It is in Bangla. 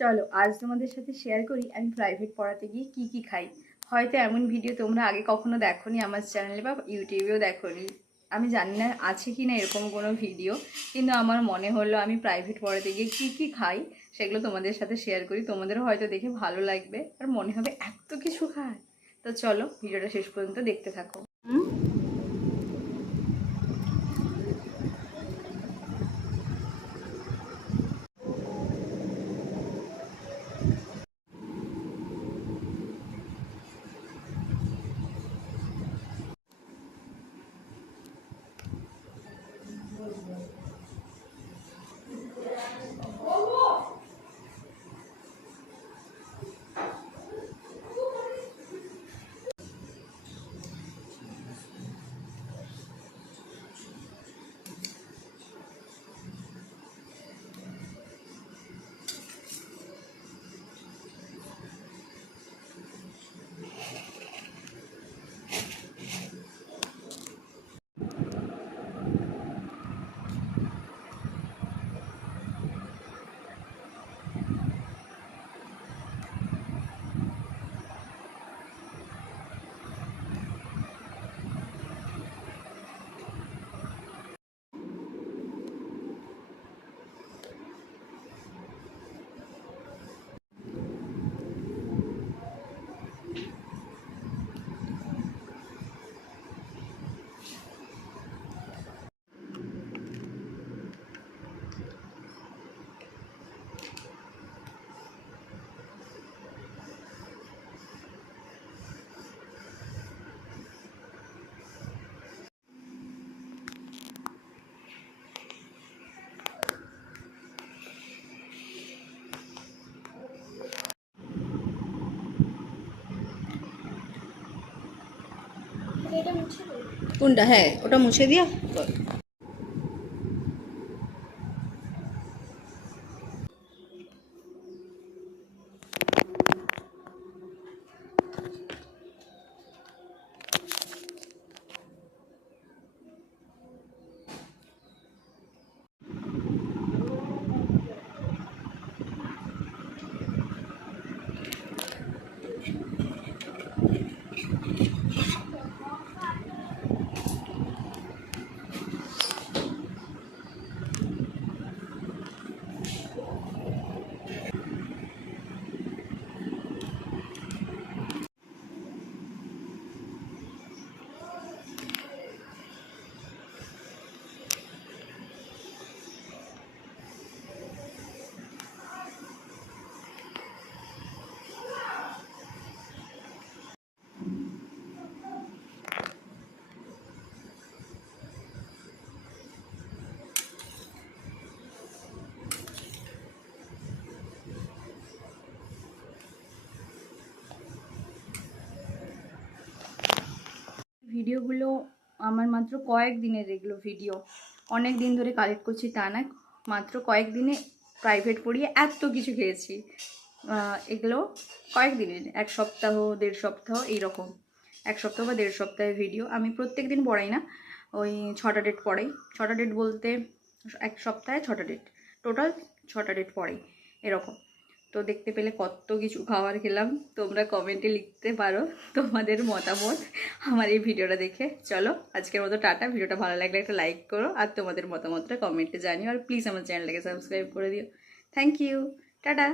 চলো আজ তোমাদের সাথে শেয়ার করি আমি প্রাইভেট পড়াতে গিয়ে কি খাই। হয়তো এমন ভিডিও তোমরা আগে কখনো দেখোনি আমার চ্যানেলে বা ইউটিউবেও দেখোনি, আমি জানি না আছে কি না এরকম কোনো ভিডিও, কিন্তু আমার মনে হলো আমি প্রাইভেট পড়াতে গিয়ে কি খাই সেগুলো তোমাদের সাথে শেয়ার করি। তোমাদেরও হয়তো দেখে ভালো লাগবে আর মনে হবে এত কিছু খায়। তো চলো ভিডিওটা শেষ পর্যন্ত দেখতে থাকো। কোনটা? হ্যাঁ ওটা মুছে দিও। ভিডিওগুলো আমার মাত্র কয়েক দিনের, এগুলো ভিডিও অনেক দিন ধরে কালেক্ট করছি তা না, মাত্র কয়েক দিনে প্রাইভেট পড়িয়ে এত কিছু খেয়েছি। এগুলো কয়েক দিনের, এক সপ্তাহ দেড় সপ্তাহ এইরকম, এক সপ্তাহ বা দেড় সপ্তাহের ভিডিও। আমি প্রত্যেক দিন পড়াই না, ওই 6টা ডেট পড়াই। 6টা ডেট বলতে এক সপ্তাহে 6টা ডেট, টোটাল 6টা ডেট পড়াই এরকম। তো দেখতে পেলে কত কিছু খাবার খেলাম, তোমরা কমেন্টে লিখতে পারো তোমাদের মতামত আমার এই ভিডিওটা দেখে। চলো আজকের মতো টাটা। ভিডিওটা ভালো লাগলে একটা লাইক করো আর তোমাদের মতামতটা কমেন্টে জানিও, আর প্লিজ আমার চ্যানেলটাকে সাবস্ক্রাইব করে দিও। Thank you, tata.